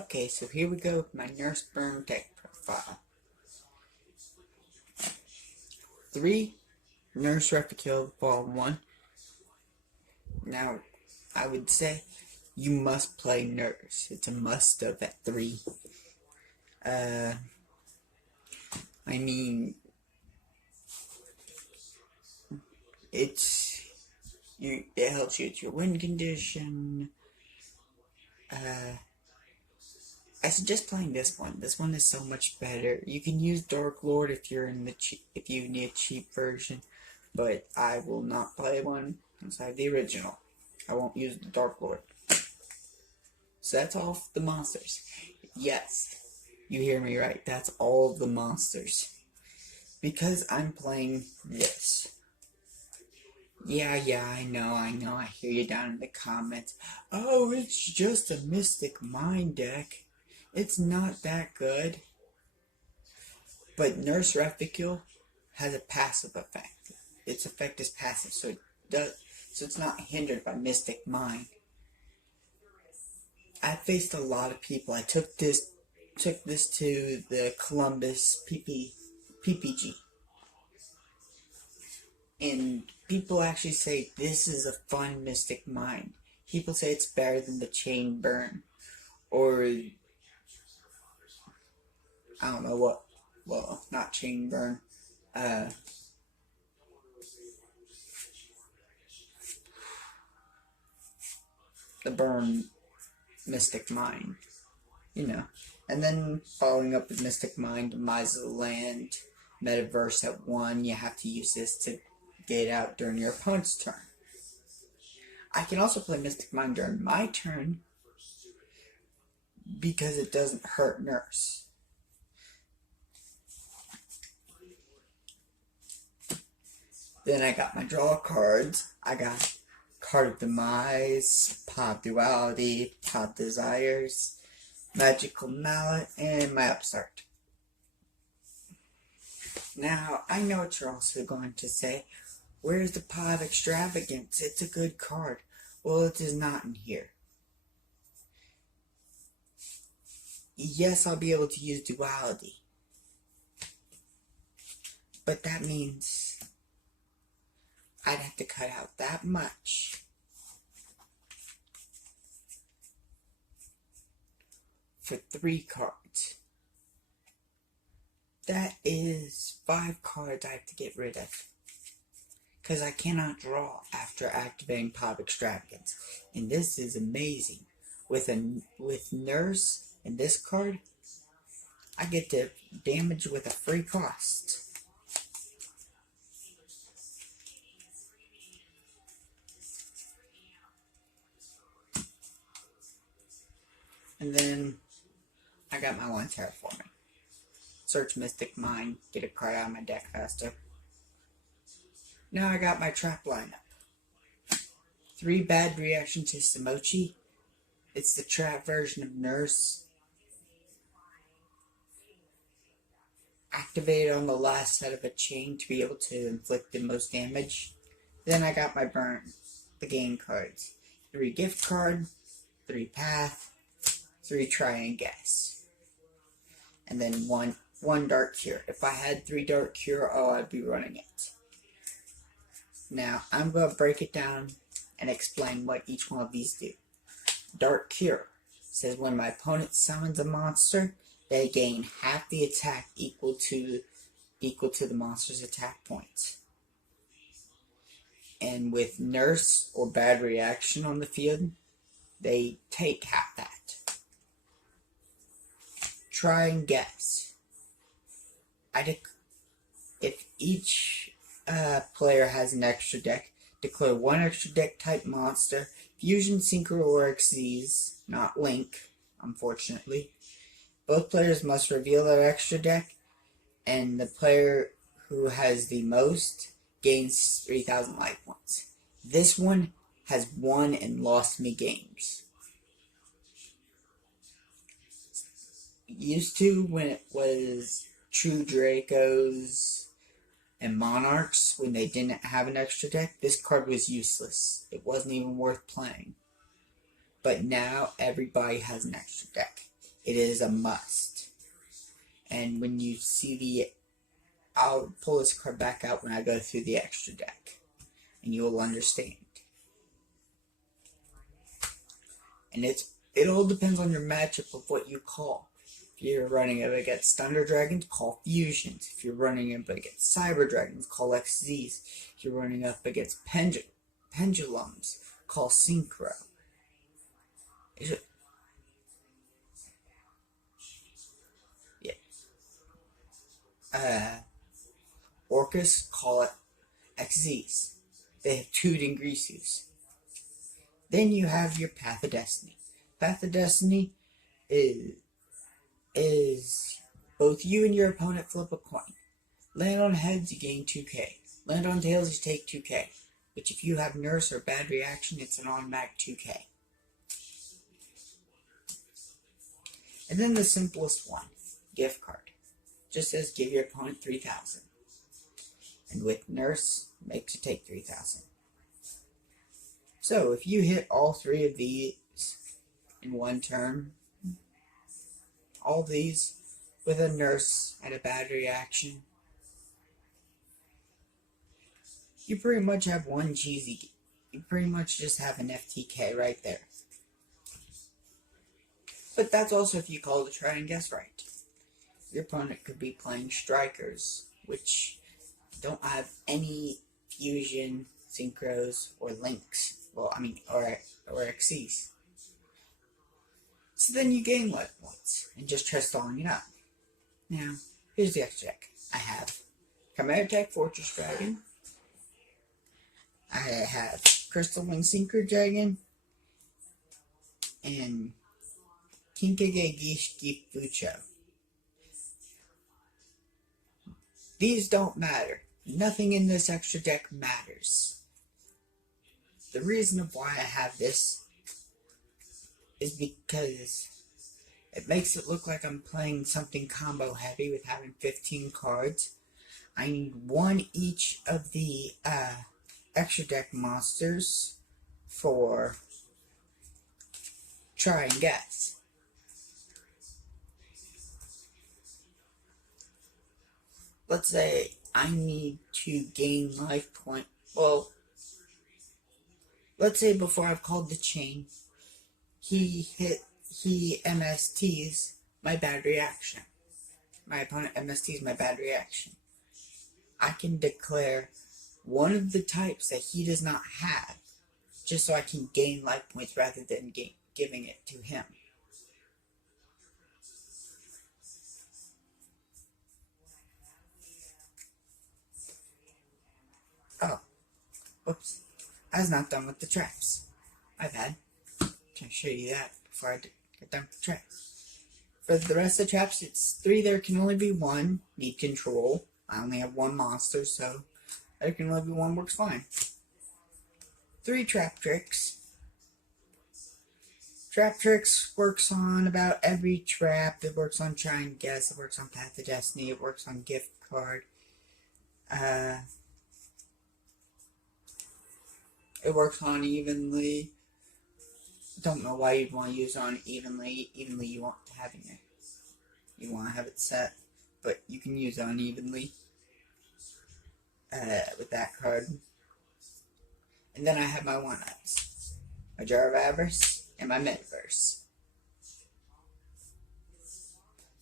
Okay, so here we go with my Nurse Burn deck profile. 3 Nurse Replicable Ball 1. Now, I would say you must play Nurse. It's a must of at 3. I mean, it helps you with your win condition. I suggest playing this one. This one is so much better. You can use Dark Lord if you're in the if you need a cheap version, but I will not play one since I have the original. I won't use the Dark Lord. So that's all of the monsters. Yes, you hear me right. That's all of the monsters. Because I'm playing this. Yeah, I know. I hear you down in the comments. Oh, it's just a Mystic Mind deck. It's not that good. But Nurse Replicable has a passive effect. Its effect is passive, so it's not hindered by Mystic Mind. I faced a lot of people. I took this to the Columbus PPG. And people actually say this is a fun Mystic Mind. People say it's better than the Chain Burn. Or, I don't know what. Well, not Chain Burn. The Burn Mystic Mind. You know. And then following up with Mystic Mind, Demise of the Land, Metaverse at 1. You have to use this to get out during your opponent's turn. I can also play Mystic Mind during my turn because it doesn't hurt Nurse. Then I got my draw cards. I got Card of Demise, Pod Duality, Pod Desires, Magical Mallet, and my Upstart. Now, I know what you're also going to say. Where's the Pod Extravagance? It's a good card. Well, it is not in here. Yes, I'll be able to use Duality. But that means I'd have to cut out that much for 3 cards. That is 5 cards I have to get rid of. Because I cannot draw after activating Pod Extravagance. And this is amazing. With Nurse and this card, I get to damage with a free cost. And then I got my one Terraforming. Search Mystic Mind, get a card out of my deck faster. Now I got my trap lineup. 3 bad reactions to Samochi. It's the trap version of Nurse. Activate on the last set of a chain to be able to inflict the most damage. Then I got my burn, the game cards. 3 gift card, 3 path, 3 try and guess. And then one Dark Cure. If I had 3 Dark Cure, I'd be running it. Now, I'm going to break it down and explain what each one of these do. Dark Cure says when my opponent summons a monster, they gain half the attack equal to the monster's attack points. And with Nurse or bad reaction on the field, they take half that. Try and guess. If each player has an extra deck, declare 1 extra deck type monster, Fusion, Synchro, or Xyz, not Link, unfortunately. Both players must reveal their extra deck, and the player who has the most gains 3,000 life points. This one has won and lost me games. Used to, when it was True Dracos and Monarchs, when they didn't have an extra deck, this card was useless. It wasn't even worth playing. But now everybody has an extra deck. it is a must. And when you see I'll pull this card back out when I go through the extra deck, and you will understand. And it all depends on your matchup of what you call. If you're running up against Thunder Dragons, call Fusions. If you're running up against Cyber Dragons, call XZs. If you're running up against Pendulums, call Synchro. Orcus, call it XZs. They have 2 Dingrisus. Then you have your Path of Destiny. Path of Destiny is both you and your opponent flip a coin. Land on heads, you gain 2k. Land on tails, you take 2k. Which if you have Nurse or Bad Reaction, it's an automatic 2k. And then the simplest one, Gift Card. Just says give your opponent 3,000. And with Nurse, makes you take 3,000. So if you hit all 3 of these in one turn, all these with a Nurse and a Bad Reaction, you pretty much have one cheesy. You pretty much just have an FTK right there. But that's also if you call to try and guess right. Your opponent could be playing Strikers, which don't have any Fusion, Synchros, or Links. Well, I mean, or XCs. So then you gain life points, and just try stalling it out. Now, here's the extra deck. I have Chimera Tech Fortress Dragon. I have Crystal Wing Synchro Dragon. And Kinkage Gish Fucho. These don't matter. Nothing in this extra deck matters. The reason of why I have this is because it makes it look like I'm playing something combo heavy with having 15 cards. I need 1 each of the extra deck monsters for try and guess. Let's say I need to gain life point. Well, let's say before I've called the chain, he MSTs my Bad Reaction. My opponent MSTs my Bad Reaction. I can declare one of the types that he does not have, just so I can gain life points rather than giving it to him. Oh, oops. I was not done with the traps. My bad. Can show you that before I get done with the traps. For the rest of the traps, it's 3. There can only be 1. Need control. I only have 1 monster, so there can only be 1. Works fine. 3 Trap Tricks. Trap Tricks works on about every trap. It works on Try and Guess. It works on Path of Destiny. It works on Gift Card. It works on Evenly. Don't know why you'd want to use it on Evenly. Evenly you want to have it. You want to have it set, but you can use it on Evenly with that card. And then I have my 1-ups. My Jar of Avarice and my Metaverse.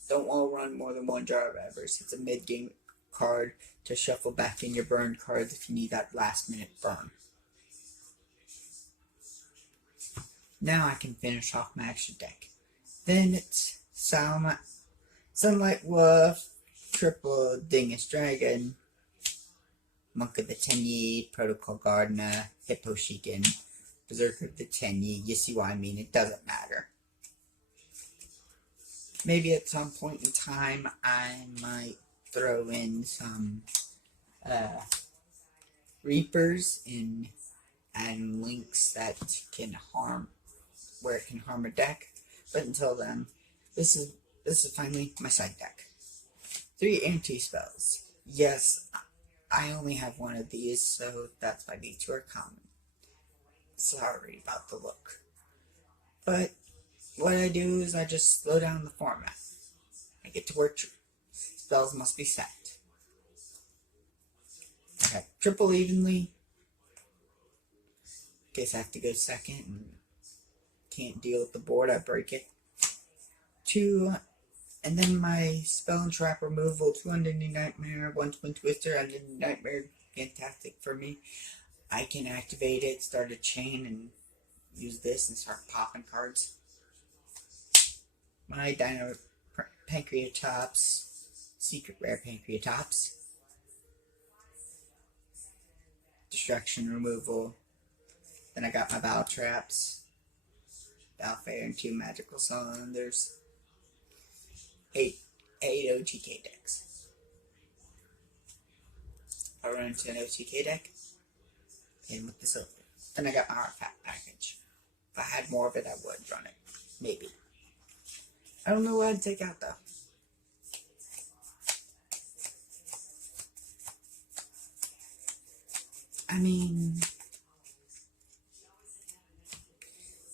Don't want to run more than 1 Jar of Avarice. It's a mid-game card to shuffle back in your burned cards if you need that last-minute burn. Now I can finish off my extra deck. Then it's Sunlight Wolf, Triple Dingus Dragon, Monk of the Tenyi, Protocol Gardener, Hippo Shiken, Berserker of the Tenyi. You see what I mean? It doesn't matter. Maybe at some point in time I might throw in some Reapers and links that can harm, where it can harm a deck. But until then, this is finally my side deck. 3 anti-spells. Yes, I only have 1 of these, so that's why these 2 are common. Sorry about the look. But what I do is I just slow down the format. I get to where spells must be set. I have triple evenly. In case I have to go second and can't deal with the board, I break it. 2, and then my spell and trap removal, 2 Unending Nightmare, 1 Twin Twister, Unending Nightmare, fantastic for me. I can activate it, start a chain, and use this and start popping cards. My Dino Pancreatops, secret rare Pancreatops. Distraction removal. Then I got my Battle Traps, Balfair, and 2 Magical Cylinders. 8 OTK decks. I run into an OTK deck, and with the silver. Then I got my artifact package. If I had more of it, I would run it. Maybe. I don't know what I'd take out though. I mean,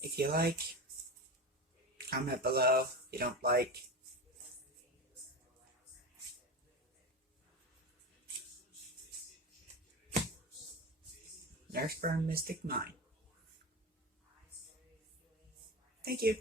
if you like, comment below. If you don't like, Nurse Burn Mystic 9. Thank you.